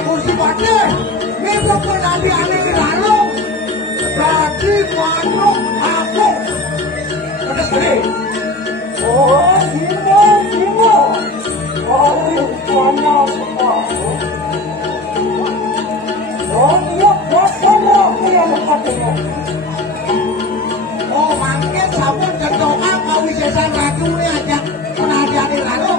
Kursi pade, minggu penantiane lalu, jadi manuk aku. Pedes gede. Oh, Simo, Simo. Oh, semuanya semua. Oh, iya, semua yang katanya. Oh, mangke sampun cetokan kawisesan racune aja penantiane lalu.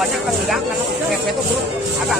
Banyak kan bilang kan itu buruk agak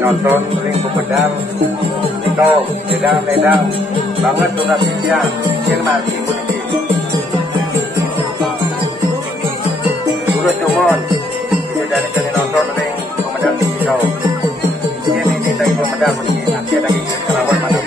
nonton ring pemedal itu ledang banget donasinya yang nanti bunyi dulu cuman dari kali nonton ring pemedal itu ini dari pemedal bunyi nanti ada kerawan mana.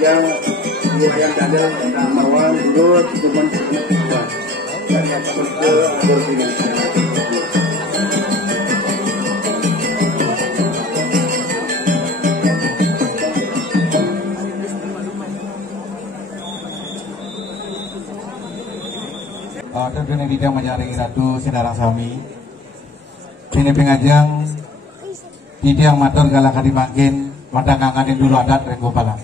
Yang kemudian ada mawar dulu cuman dua dan yang kedua tentunya di Tiang Majaring Ratu Sinarang Sami ini pengajang di Tiang Matur Galaka dimakin mata nganganin dulu adat Renggo Palang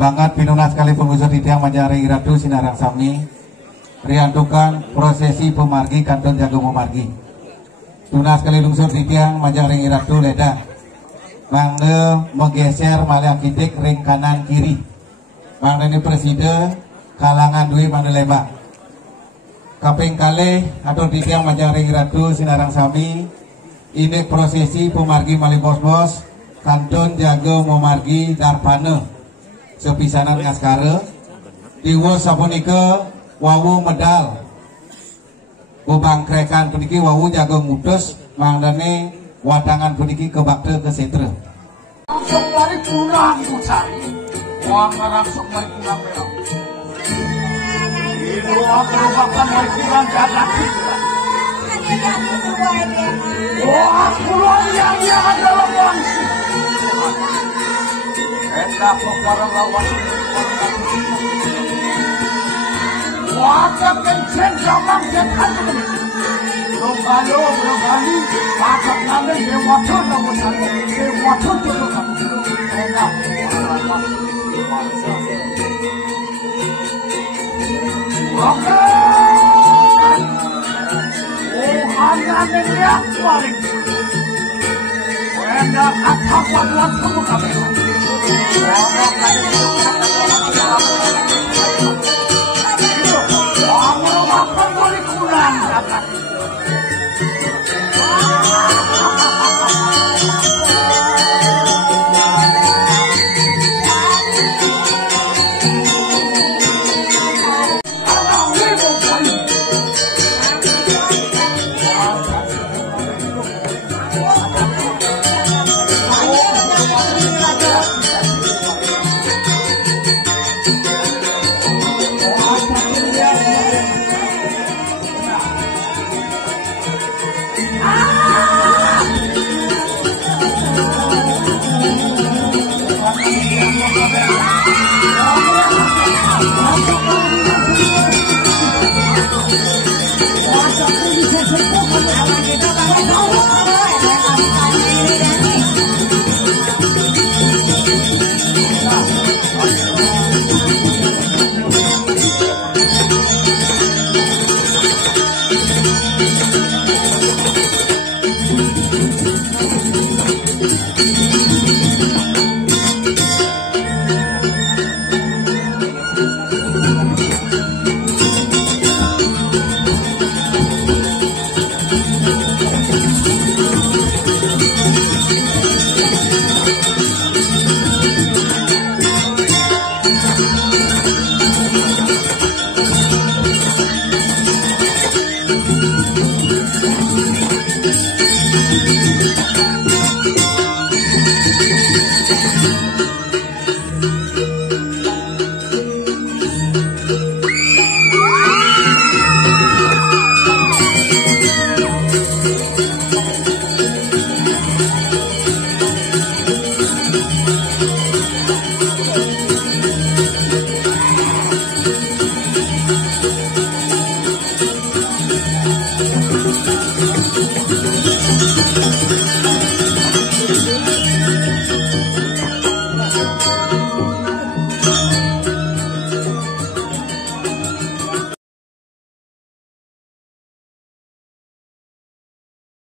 banget pinunas sekalipun unsur di Tiang Majaring Ratu Sinarang Sami riantukan prosesi pemargi kanton jago memargi tunas kali lungsur di Tiang Majaring Ratu leda mangga menggeser malih akitek ring kanan kiri mangga ini presiden kalangan dui mangga lembang kaping kali atau di Tiang Majaring Ratu Sinarang Sami ini prosesi pemargi malih bos-bos kanton jago memargi darpane sepisanan ngaskara diwo sapunika wawu medal bebangkrekan puniki wawu jago mutus mangdane wadangan puniki kebakte kesetra langsung mari kurang kucari wang langsung mari kurang belang itu merupakan mari kurang jaga kita wah kurang yang adalah bangsa hendak peparang lawan wajah kenceng jamang jekan Rongalo wajah ngambil dewato namun sana dewato itu kamu hendak oke hanya melihat paling hendak atap buat kamu kami